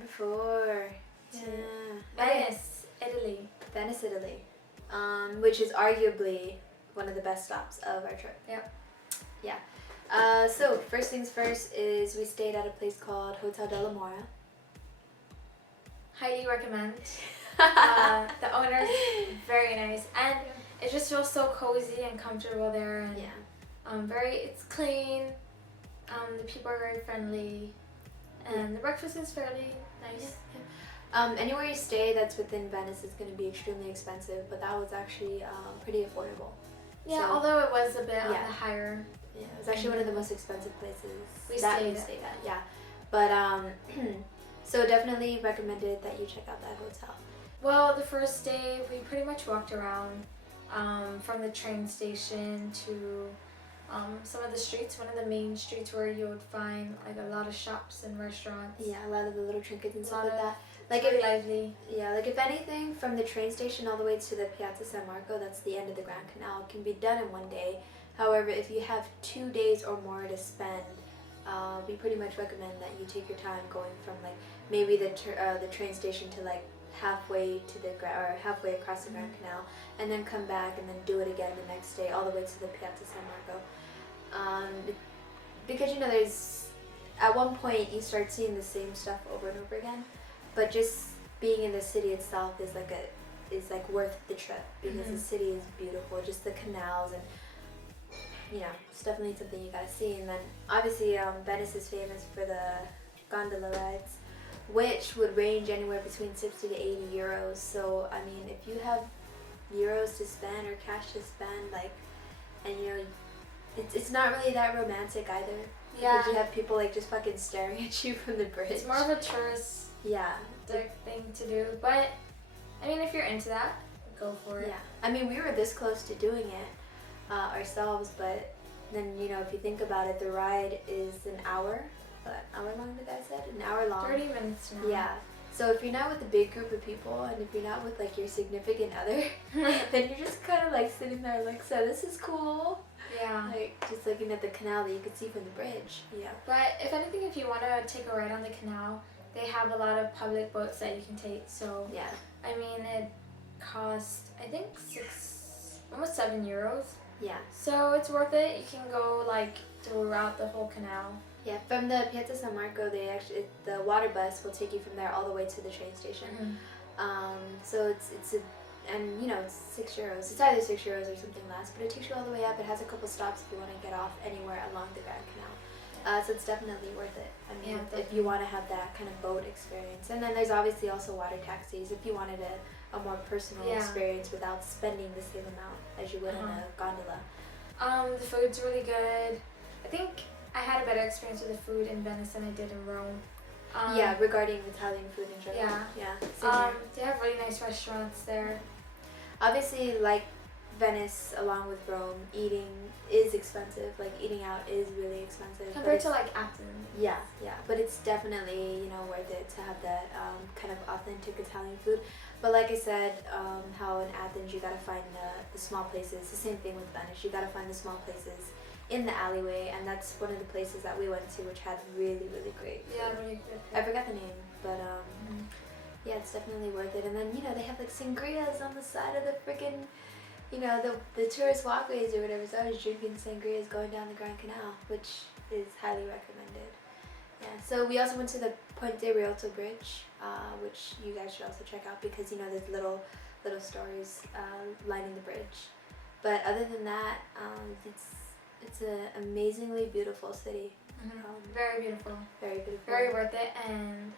Number 4. Yeah. Okay. Venice, Italy. Venice, Italy. Which is arguably one of the best stops of our trip. Yep. Yeah. So first things first is we stayed at a place called Hotel della Mora. Highly recommend. The owner's very nice, and it just feels so cozy and comfortable there. And Yeah. it's clean. The people are very friendly, and the breakfast is fairly nice. Anywhere you stay that's within Venice is going to be extremely expensive, but that was actually pretty affordable. Yeah, So, although it was a bit on the higher. Yeah, it was actually one of the most expensive places we stayed at. Yeah, but so definitely recommended that you check out that hotel. Well, the first day we pretty much walked around from the train station to some of the streets, one of the main streets where you would find like a lot of shops and restaurants. Yeah, a lot of the little trinkets and stuff like that. Like very lively. Yeah, like if anything, from the train station all the way to the Piazza San Marco, that's the end of the Grand Canal, can be done in one day. However, if you have 2 days or more to spend, we pretty much recommend that you take your time going from like maybe the train station to like halfway halfway across the Grand Canal, and then come back and then do it again the next day all the way to the Piazza San Marco. Because there's at one point you start seeing the same stuff over and over again, but just being in the city itself is like worth the trip because the city is beautiful, just the canals, and it's definitely something you gotta see. And then obviously Venice is famous for the gondola rides, which would range anywhere between 60 to 80 euros. So I mean, if you have euros to spend or cash to spend, and it's not really that romantic either. Yeah. Because you have people like just fucking staring at you from the bridge. It's more of a tourist thing to do, but I mean, if you're into that, go for it. Yeah. I mean, we were this close to doing it ourselves, but then if you think about it, the ride is an hour long. The guy said an hour long. 30 minutes now. Yeah. So if you're not with a big group of people, and if you're not with like your significant other, then you're just kind of like sitting there like, so this is cool. Yeah. Like just looking at the canal that you could see from the bridge. Yeah. But if anything, if you want to take a ride on the canal, they have a lot of public boats that you can take. So yeah. I mean, it cost I think almost 7 euros. Yeah. So it's worth it. You can go like throughout the whole canal. Yeah, from the Piazza San Marco, the water bus will take you from there all the way to the train station. So it's 6 euros. It's either 6 euros or something less, but it takes you all the way up. It has a couple stops if you want to get off anywhere along the Grand Canal. So it's definitely worth it. I mean, if you want to have that kind of boat experience. And then there's obviously also water taxis if you wanted a more personal experience without spending the same amount as you would in a gondola. The food's really good. I think I had a better experience with the food in Venice than I did in Rome. Regarding Italian food in general. Yeah. They have really nice restaurants there. Obviously, like Venice, along with Rome, eating is expensive. Like eating out is really expensive compared to like Athens. Yeah. But it's definitely worth it to have that kind of authentic Italian food. But like I said, how in Athens you gotta find the small places. The same thing with Venice. You gotta find the small places in the alleyway, and that's one of the places that we went to, which had really, really great food. Yeah, really good. I forgot the name, but yeah, it's definitely worth it. And then they have like sangrias on the side of the freaking, the tourist walkways or whatever. So I was drinking sangrias going down the Grand Canal, which is highly recommended. Yeah. So we also went to the Ponte Rialto Bridge, which you guys should also check out because there's little stories lining the bridge. But other than that, it's an amazingly beautiful city. Very beautiful. Very beautiful. Very worth it, and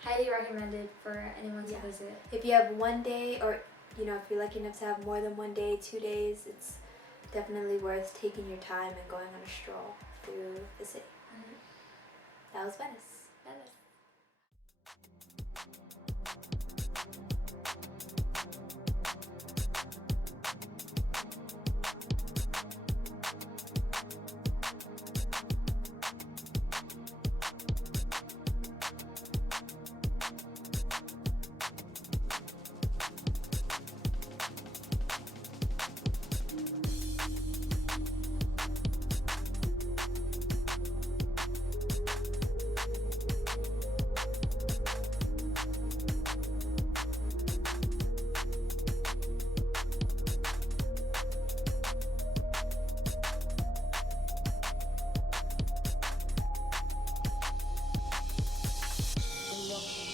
highly recommended for anyone to visit. If you have one day, or if you're lucky enough to have more than 1 day, 2 days, it's definitely worth taking your time and going on a stroll through the city. That was Venice. Look.